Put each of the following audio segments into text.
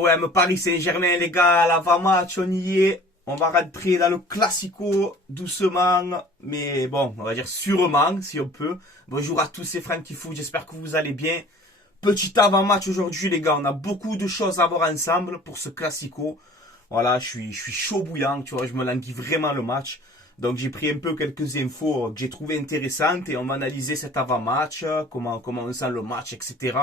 OM Paris Saint-Germain, les gars, l'avant-match, on y est. On va rentrer dans le classico doucement, mais bon, on va dire sûrement, si on peut. Bonjour à tous, c'est Francky Foot, j'espère que vous allez bien. Petit avant-match aujourd'hui, les gars, on a beaucoup de choses à voir ensemble pour ce classico. Voilà, je suis chaud bouillant, tu vois, je me languis vraiment le match. Donc j'ai pris un peu quelques infos que j'ai trouvées intéressantes et on va analyser cet avant-match, comment on sent le match, etc.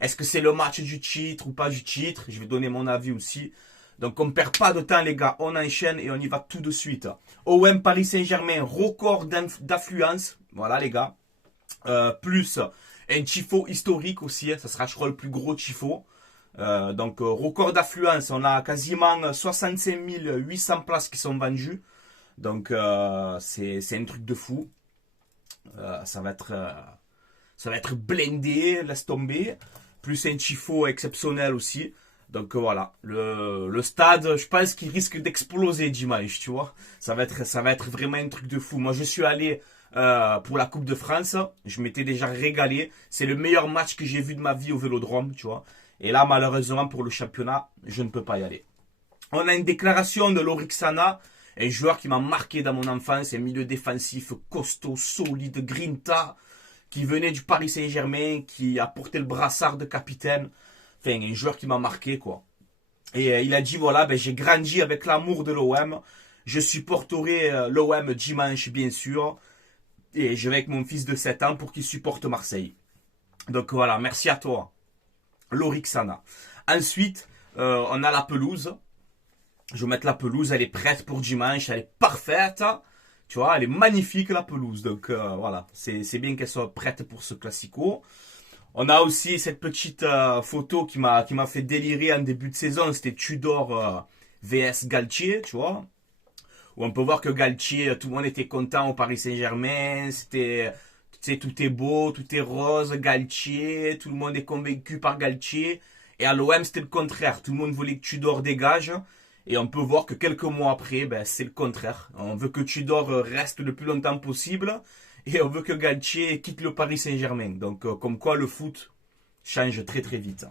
Est-ce que c'est le match du titre ou pas du titre? Je vais donner mon avis aussi. Donc on ne perd pas de temps les gars, on enchaîne et on y va tout de suite. OM Paris Saint-Germain, record d'affluence, voilà les gars. Plus un tifo historique aussi, ça sera je crois le plus gros tifo. Record d'affluence, on a quasiment 65 800 places qui sont vendues. Donc c'est un truc de fou. Ça va être blindé, laisse tomber. Plus un tifo exceptionnel aussi. Donc voilà, le stade, je pense qu'il risque d'exploser dimanche, tu vois. Ça va être vraiment un truc de fou. Moi, je suis allé pour la Coupe de France. Je m'étais déjà régalé. C'est le meilleur match que j'ai vu de ma vie au Vélodrome, tu vois. Et là, malheureusement, pour le championnat, je ne peux pas y aller. On a une déclaration de Lorixana, un joueur qui m'a marqué dans mon enfance, un milieu défensif costaud, solide, grinta, qui venait du Paris Saint-Germain, qui a porté le brassard de capitaine. Enfin, un joueur qui m'a marqué, quoi. Et il a dit, voilà, j'ai grandi avec l'amour de l'OM. Je supporterai l'OM dimanche, bien sûr. Et je vais avec mon fils de 7 ans pour qu'il supporte Marseille. Donc voilà, merci à toi, Lorixana. Ensuite, on a la pelouse. Je vais mettre la pelouse, elle est prête pour dimanche, elle est parfaite. Tu vois, elle est magnifique la pelouse. Donc voilà, c'est bien qu'elle soit prête pour ce classico. On a aussi cette petite photo qui m'a fait délirer en début de saison. C'était Tudor vs Galtier, tu vois. Où on peut voir que Galtier, tout le monde était content au Paris Saint-Germain. C'était, tu sais, tout est beau, tout est rose. Galtier, tout le monde est convaincu par Galtier. Et à l'OM, c'était le contraire. Tout le monde voulait que Tudor dégage. Et on peut voir que quelques mois après, c'est le contraire. On veut que Tudor reste le plus longtemps possible. Et on veut que Galtier quitte le Paris Saint-Germain. Donc, comme quoi le foot change très très vite.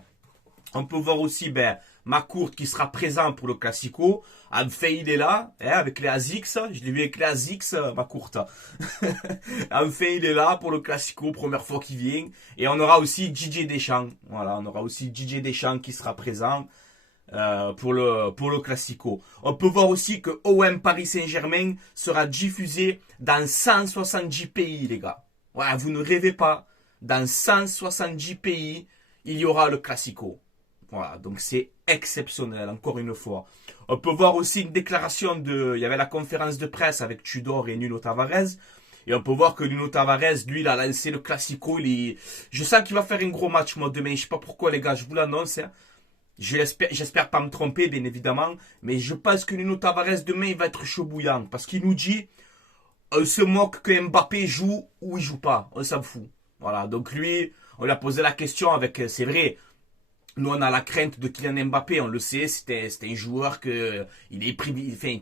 On peut voir aussi Macourt qui sera présent pour le Classico. Enfin, il est là, avec les ASICS. Je l'ai vu avec les ASICS, Macourt. Enfin, il est là pour le Classico, première fois qu'il vient. Et on aura aussi Didier Deschamps. Voilà, on aura aussi Didier Deschamps qui sera présent. Pour le Classico. On peut voir aussi que OM Paris Saint-Germain sera diffusé dans 170 pays, les gars. Ouais, vous ne rêvez pas. Dans 170 pays, il y aura le Classico. Voilà, donc c'est exceptionnel, encore une fois. On peut voir aussi une déclaration il y avait la conférence de presse avec Tudor et Nuno Tavares. Et on peut voir que Nuno Tavares, lui, il a lancé le Classico. Je sens qu'il va faire un gros match, moi, demain. Je sais pas pourquoi, les gars, je vous l'annonce. Hein. J'espère pas me tromper, bien évidemment. Mais je pense que Nuno Tavares, demain, il va être chaud bouillant. Parce qu'il nous dit, on se moque que Mbappé joue ou il joue pas. On s'en fout. Voilà. Donc lui, on lui a posé la question avec, c'est vrai, nous on a la crainte de Kylian Mbappé. On le sait, c'était un joueur que, il est enfin,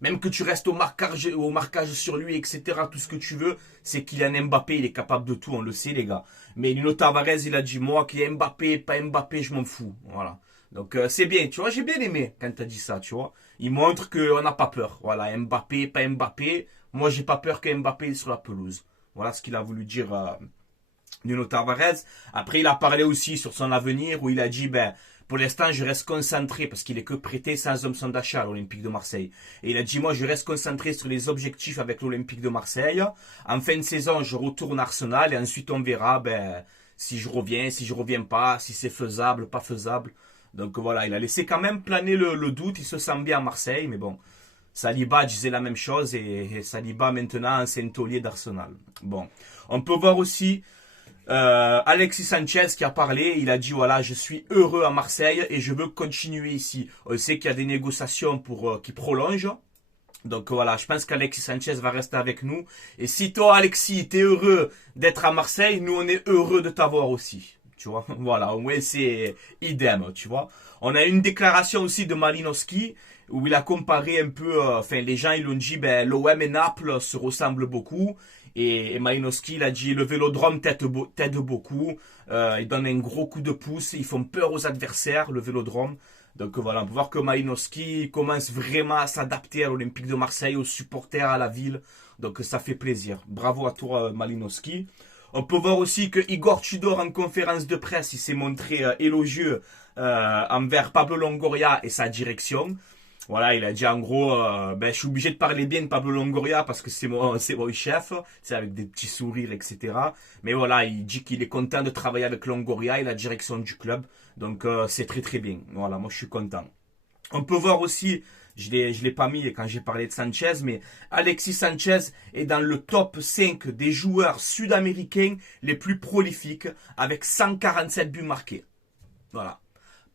même que tu restes au marquage sur lui, etc., tout ce que tu veux, c'est Kylian Mbappé, il est capable de tout, on le sait, les gars. Mais Nuno Tavares, il a dit, moi, Kylian Mbappé, pas Mbappé, je m'en fous. Voilà. Donc, c'est bien, tu vois, j'ai bien aimé quand tu as dit ça, tu vois. Il montre qu'on n'a pas peur. Voilà, Mbappé, pas Mbappé. Moi, j'ai pas peur que Mbappé est sur la pelouse. Voilà ce qu'il a voulu dire Nuno Tavares. Après, il a parlé aussi sur son avenir, où il a dit, pour l'instant, je reste concentré parce qu'il est que prêté sans option d'achat à l'Olympique de Marseille. Et il a dit, moi, je reste concentré sur les objectifs avec l'Olympique de Marseille. En fin de saison, je retourne à Arsenal et ensuite, on verra si je reviens pas, si c'est faisable, pas faisable. Donc voilà, il a laissé quand même planer le doute. Il se sent bien à Marseille, mais bon. Saliba disait la même chose et Saliba maintenant, c'est un taulier d'Arsenal. Bon, on peut voir aussi Alexis Sanchez qui a parlé, il a dit voilà, je suis heureux à Marseille et je veux continuer ici. On sait qu'il y a des négociations pour qui prolongent. Donc voilà, je pense qu'Alexis Sanchez va rester avec nous. Et si toi, Alexis, t'es heureux d'être à Marseille, nous on est heureux de t'avoir aussi. Tu vois, voilà, au moins c'est idem, tu vois. On a une déclaration aussi de Malinowski où il a comparé un peu, les gens ils l'ont dit, l'OM et Naples se ressemblent beaucoup. Et Malinowski, il a dit le vélodrome t'aide beaucoup. Il donne un gros coup de pouce. Ils font peur aux adversaires, le vélodrome. Donc voilà, on peut voir que Malinowski commence vraiment à s'adapter à l'Olympique de Marseille, aux supporters, à la ville. Donc ça fait plaisir. Bravo à toi Malinowski. On peut voir aussi que Igor Tudor en conférence de presse, il s'est montré élogieux envers Pablo Longoria et sa direction. Voilà, il a dit en gros, je suis obligé de parler bien de Pablo Longoria parce que c'est mon chef, c'est avec des petits sourires, etc. Mais voilà, il dit qu'il est content de travailler avec Longoria et la direction du club. Donc c'est très très bien. Voilà, moi je suis content. On peut voir aussi, je l'ai pas mis quand j'ai parlé de Sanchez, mais Alexis Sanchez est dans le top 5 des joueurs sud-américains les plus prolifiques avec 147 buts marqués. Voilà.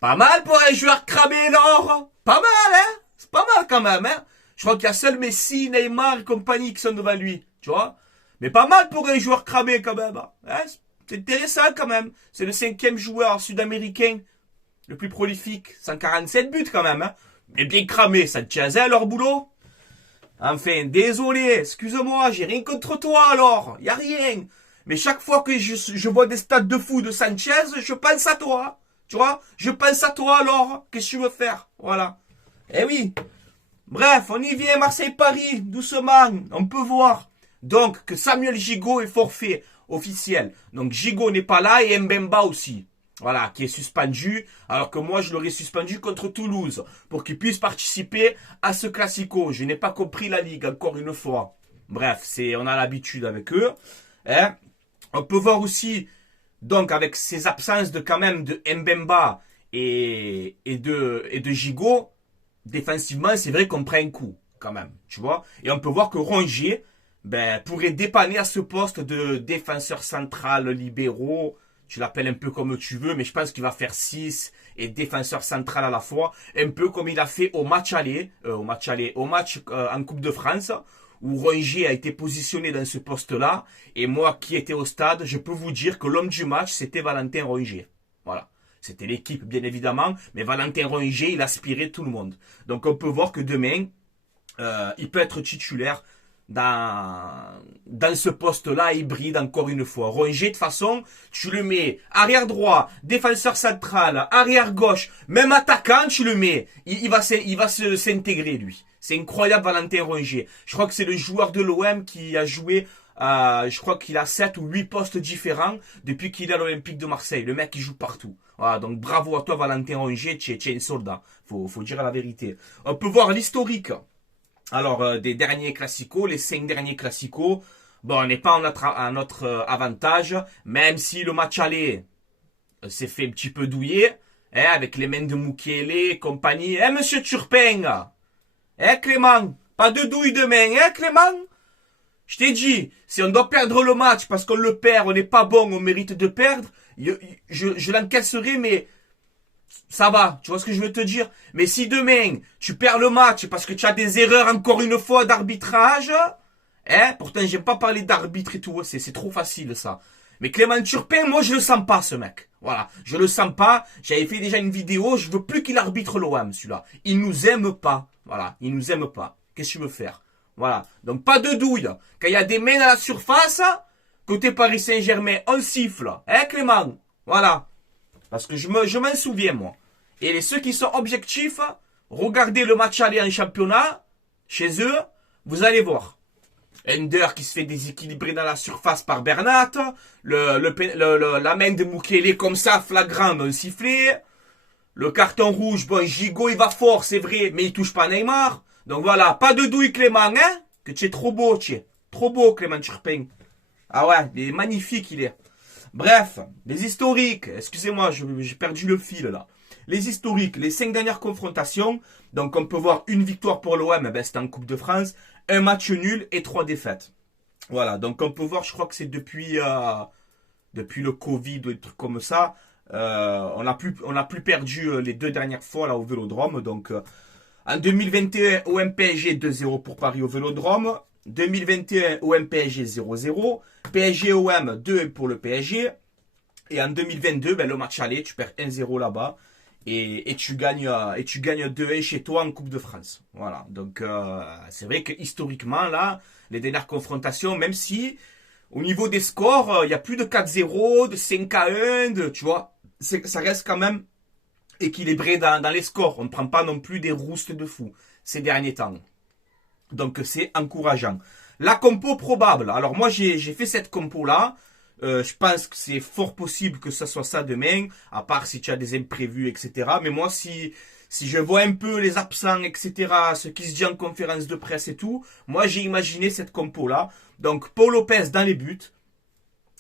Pas mal pour un joueur cramé, non? Pas mal, hein? C'est pas mal quand même, hein? Je crois qu'il y a seul Messi, Neymar et compagnie qui sont devant lui, tu vois? Mais pas mal pour un joueur cramé quand même, hein? C'est intéressant quand même. C'est le 5e joueur sud-américain le plus prolifique. 147 buts quand même, hein? Mais bien cramé, ça te tient à leur boulot? Enfin, désolé, excuse-moi, j'ai rien contre toi alors. Y a rien. Mais chaque fois que je vois des stats de fou de Sanchez, je pense à toi. Tu vois, je pense à toi alors. Qu'est-ce que tu veux faire? Voilà. Eh oui. Bref, on y vient, Marseille-Paris, doucement. On peut voir. Donc, que Samuel Gigot est forfait officiel. Donc, Gigot n'est pas là et Mbemba aussi. Voilà, qui est suspendu. Alors que moi, je l'aurais suspendu contre Toulouse. Pour qu'il puisse participer à ce classico. Je n'ai pas compris la Ligue, encore une fois. Bref, on a l'habitude avec eux. Hein. On peut voir aussi... Donc, avec ces absences de quand même de Mbemba et de Gigot, défensivement, c'est vrai qu'on prend un coup, quand même, tu vois. Et on peut voir que Rongier pourrait dépanner à ce poste de défenseur central libéraux. Tu l'appelles un peu comme tu veux, mais je pense qu'il va faire 6 et défenseur central à la fois. Un peu comme il a fait au match en Coupe de France, où Rongier a été positionné dans ce poste-là. Et moi qui étais au stade, je peux vous dire que l'homme du match, c'était Valentin Rongier. Voilà. C'était l'équipe, bien évidemment, mais Valentin Rongier, il aspirait tout le monde. Donc on peut voir que demain, il peut être titulaire dans ce poste-là hybride encore une fois. Rongier, de toute façon, tu le mets arrière droit, défenseur central, arrière gauche, même attaquant, tu le mets. Il va s'intégrer, lui. C'est incroyable, Valentin Rongier. Je crois que c'est le joueur de l'OM qui a joué, je crois qu'il a 7 ou 8 postes différents depuis qu'il est à l'Olympique de Marseille. Le mec, il joue partout. Voilà, donc bravo à toi, Valentin Rongier, tu es un soldat. Faut dire la vérité. On peut voir l'historique. Alors, des derniers classicos, les 5 derniers classicos, bon, on n'est pas à notre avantage, même si le match aller s'est fait un petit peu douiller, hein, avec les mains de Mukiele et compagnie. Hein, monsieur Turpin? Hein, Clément? Pas de douille demain, hein, Clément? Je t'ai dit, si on doit perdre le match parce qu'on le perd, on n'est pas bon, on mérite de perdre, je l'encaisserai, mais... Ça va, tu vois ce que je veux te dire? Mais si demain, tu perds le match parce que tu as des erreurs encore une fois d'arbitrage, hein, pourtant j'aime pas parler d'arbitre et tout, c'est trop facile ça. Mais Clément Turpin, moi je le sens pas ce mec. Voilà, je le sens pas, j'avais fait déjà une vidéo, je veux plus qu'il arbitre l'OM celui-là. Il nous aime pas, voilà, il nous aime pas. Qu'est-ce que tu veux faire? Voilà, donc pas de douille. Quand il y a des mains à la surface, côté Paris Saint-Germain, on siffle, hein Clément? Voilà. Parce que je m'en souviens, moi. Et ceux qui sont objectifs, regardez le match aller en championnat, chez eux, vous allez voir. Ender qui se fait déséquilibrer dans la surface par Bernat, la main de Mukiele comme ça, flagrant, un sifflet. Le carton rouge, bon, Gigot, il va fort, c'est vrai, mais il touche pas Neymar. Donc voilà, pas de douille, Clément, hein? Que tu es trop beau, tu es. Trop beau, Clément Turpin. Ah ouais, il est magnifique, il est. Bref, les historiques, excusez-moi, j'ai perdu le fil là. Les historiques, les 5 dernières confrontations, donc on peut voir une victoire pour l'OM, c'était en Coupe de France, un match nul et 3 défaites. Voilà, donc on peut voir, je crois que c'est depuis le Covid ou des trucs comme ça, on n'a plus perdu les 2 dernières fois là au Vélodrome. Donc en 2021, OM PSG 2-0 pour Paris au Vélodrome. 2021, OM PSG 0-0. PSG OM 2 pour le PSG. Et en 2022, le match aller, tu perds 1-0 là-bas. Et tu gagnes 2-1 chez toi en Coupe de France. Voilà. Donc, c'est vrai que historiquement, là, les dernières confrontations, même si au niveau des scores, il y a plus de 4-0, de 5-1, tu vois, ça reste quand même équilibré dans les scores. On ne prend pas non plus des roustes de fou ces derniers temps. Donc c'est encourageant. La compo probable. Alors moi j'ai fait cette compo là. Je pense que c'est fort possible que ça soit ça demain, à part si tu as des imprévus, etc. Mais moi si je vois un peu les absents, etc., ce qui se dit en conférence de presse et tout, moi j'ai imaginé cette compo là. Donc Paul Lopez dans les buts.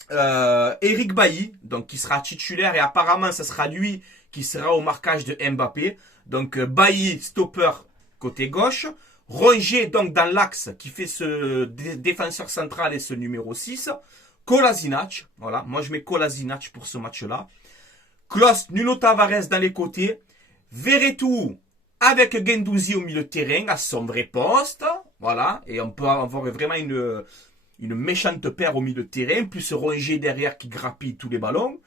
Eric Bailly, donc qui sera titulaire et apparemment ça sera lui qui sera au marquage de Mbappé. Donc Bailly, stopper côté gauche. Rongier donc dans l'axe qui fait ce défenseur central et ce numéro 6. Kolasinac, voilà, moi je mets Kolasinac pour ce match-là. Klose, Nuno Tavares dans les côtés. Verretou avec Guendouzi au milieu de terrain à son vrai poste. Voilà, et on peut avoir vraiment une méchante paire au milieu de terrain, plus Rongier derrière qui grappille tous les ballons.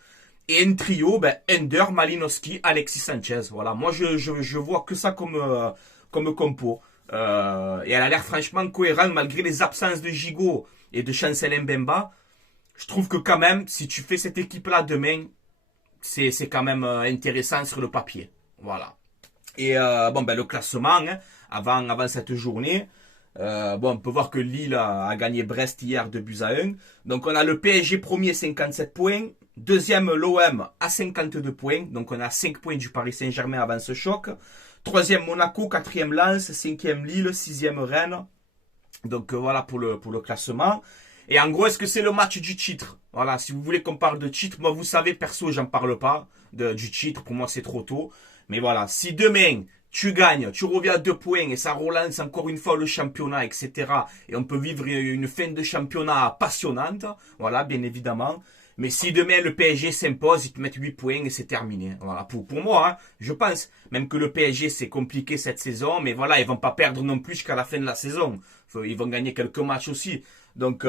Et un trio, Ender, Malinowski, Alexis Sanchez. Voilà, moi je vois que ça comme compo. Et elle a l'air franchement cohérente malgré les absences de Gigot et de Chancel Mbemba. Je trouve que quand même, si tu fais cette équipe-là demain, c'est quand même intéressant sur le papier. Voilà. Et le classement, hein, avant cette journée, on peut voir que Lille a gagné Brest hier 2-1. Donc on a le PSG premier 57 points. Deuxième l'OM à 52 points. Donc on a 5 points du Paris Saint-Germain avant ce choc. Troisième Monaco, quatrième Lens, cinquième Lille, sixième Rennes. Donc voilà pour le classement. Et en gros, est-ce que c'est le match du titre? Voilà, si vous voulez qu'on parle de titre, moi vous savez, perso, j'en parle pas du titre. Pour moi, c'est trop tôt. Mais voilà, si demain tu gagnes, tu reviens à 2 points et ça relance encore une fois le championnat, etc. Et on peut vivre une fin de championnat passionnante. Voilà, bien évidemment. Mais si demain le PSG s'impose, ils te mettent 8 points et c'est terminé. Voilà, pour moi, hein, je pense. Même que le PSG, c'est compliqué cette saison. Mais voilà, ils vont pas perdre non plus jusqu'à la fin de la saison. Ils vont gagner quelques matchs aussi. Donc,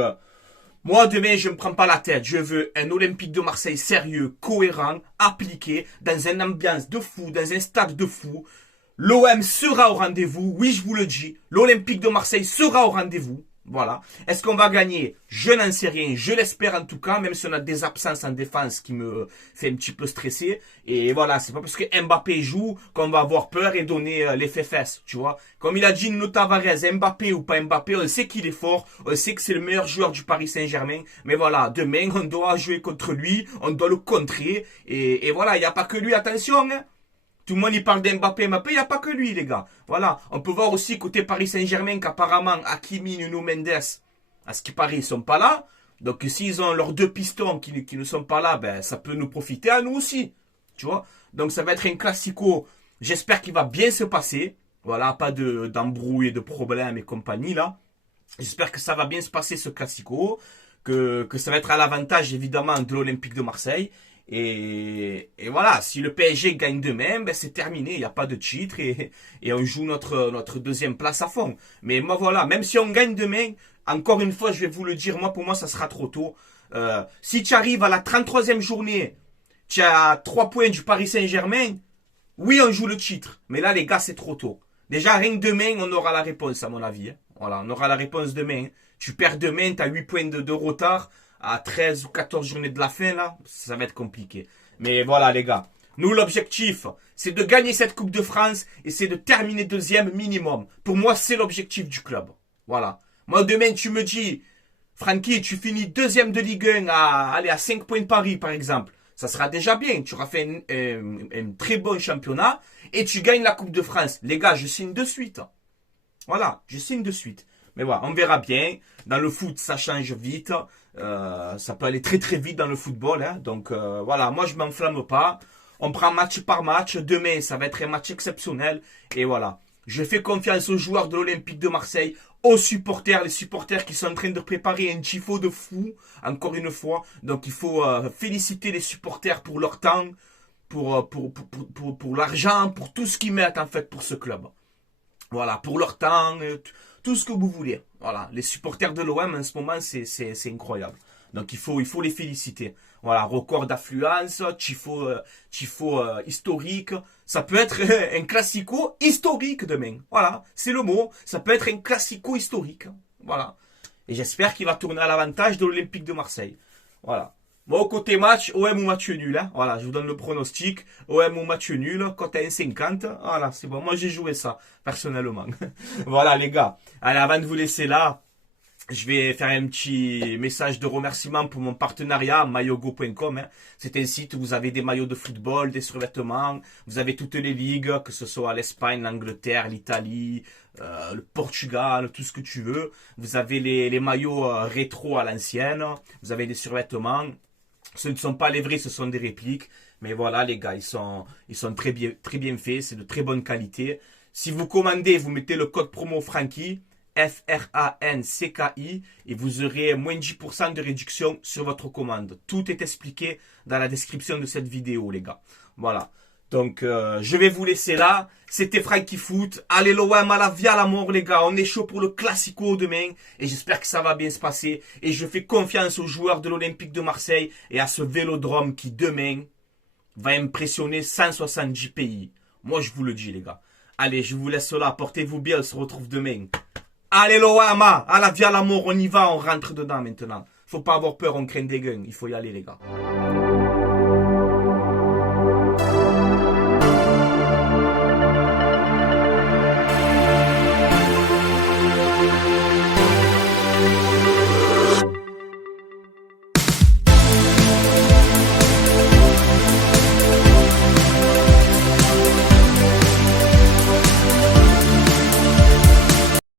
moi, demain, je ne me prends pas la tête. Je veux un Olympique de Marseille sérieux, cohérent, appliqué, dans une ambiance de fou, dans un stade de fou. L'OM sera au rendez-vous. Oui, je vous le dis. L'Olympique de Marseille sera au rendez-vous. Voilà. Est-ce qu'on va gagner? Je n'en sais rien. Je l'espère en tout cas, même si on a des absences en défense qui me fait un petit peu stresser. Et voilà, c'est pas parce que Mbappé joue qu'on va avoir peur et donner l'effet fesse, tu vois. Comme il a dit Nuno Tavares, Mbappé ou pas Mbappé, on sait qu'il est fort, on sait que c'est le meilleur joueur du Paris Saint-Germain. Mais voilà, demain, on doit jouer contre lui, on doit le contrer. Et voilà, il n'y a pas que lui, attention, hein. Tout le monde y parle d'Mbappé, il n'y a pas que lui, les gars. Voilà. On peut voir aussi côté Paris Saint-Germain qu'apparemment Hakimi, Nuno Mendes, à ce qui paraît, ils sont pas là. Donc s'ils ont leurs 2 pistons qui ne sont pas là, ça peut nous profiter à nous aussi. Tu vois. Donc ça va être un classico. J'espère qu'il va bien se passer. Voilà, pas d'embrouille et de problèmes et compagnie là. J'espère que ça va bien se passer ce classico. Que ça va être à l'avantage évidemment de l'Olympique de Marseille. Et voilà, si le PSG gagne demain, c'est terminé, il n'y a pas de titre et on joue notre deuxième place à fond. Mais moi voilà, même si on gagne demain, encore une fois, je vais vous le dire, moi pour moi ça sera trop tôt. Si tu arrives à la 33e journée, tu as 3 points du Paris Saint-Germain, oui on joue le titre. Mais là les gars, c'est trop tôt. Déjà rien que demain, on aura la réponse à mon avis. Hein. Voilà, on aura la réponse demain. Tu perds demain, tu as 8 points de retard. À 13 ou 14 journées de la fin, là, ça va être compliqué. Mais voilà, les gars. Nous, l'objectif, c'est de gagner cette Coupe de France et c'est de terminer deuxième minimum. Pour moi, c'est l'objectif du club. Voilà. Moi, demain, tu me dis, Francky, tu finis deuxième de Ligue 1 à 5 points de Paris, par exemple. Ça sera déjà bien. Tu auras fait un très bon championnat et tu gagnes la Coupe de France. Les gars, je signe de suite. Voilà, je signe de suite. Mais voilà, on verra bien. Dans le foot, ça change vite. Ça peut aller très très vite dans le football. Hein. Donc voilà, moi je m'enflamme pas. On prend match par match. Demain, ça va être un match exceptionnel. Et voilà, je fais confiance aux joueurs de l'Olympique de Marseille, aux supporters, les supporters qui sont en train de préparer un tifo de fou, encore une fois. Donc il faut féliciter les supporters pour leur temps, pour l'argent, pour tout ce qu'ils mettent en fait pour ce club. Voilà, pour leur temps, tout ce que vous voulez. Voilà, les supporters de l'OM en ce moment, c'est incroyable. Donc il faut les féliciter. Voilà, record d'affluence, tifo historique. Ça peut être un classico historique demain. Voilà, c'est le mot. Ça peut être un classico historique. Voilà. Et j'espère qu'il va tourner à l'avantage de l'Olympique de Marseille. Voilà. Moi, au côté match, OM ou match nul. Hein. Voilà, je vous donne le pronostic. OM ou match nul, cote à 1,50. Voilà, c'est bon. Moi, j'ai joué ça, personnellement. Voilà, les gars. Allez, avant de vous laisser là, je vais faire un petit message de remerciement pour mon partenariat maillogo.com. Hein. C'est un site où vous avez des maillots de football, des survêtements, vous avez toutes les ligues, que ce soit l'Espagne, l'Angleterre, l'Italie, le Portugal, tout ce que tu veux. Vous avez les maillots rétro à l'ancienne, vous avez des survêtements. Ce ne sont pas les vrais, ce sont des répliques. Mais voilà, les gars, ils sont très bien faits, c'est de très bonne qualité. Si vous commandez, vous mettez le code promo Francky. FRANCKI et vous aurez moins de 10% de réduction sur votre commande. Tout est expliqué dans la description de cette vidéo, les gars. Voilà. Donc, je vais vous laisser là. C'était Francky Foot. Allez, l'OM à la vie à la mort, les gars. On est chaud pour le Classico demain. Et j'espère que ça va bien se passer. Et je fais confiance aux joueurs de l'Olympique de Marseille et à ce vélodrome qui, demain, va impressionner 170 pays. Moi, je vous le dis, les gars. Allez, je vous laisse là. Portez-vous bien. On se retrouve demain. Allez l'OM, à la vie à la mort, on y va, on rentre dedans maintenant. Faut pas avoir peur, on craint des guns, il faut y aller les gars.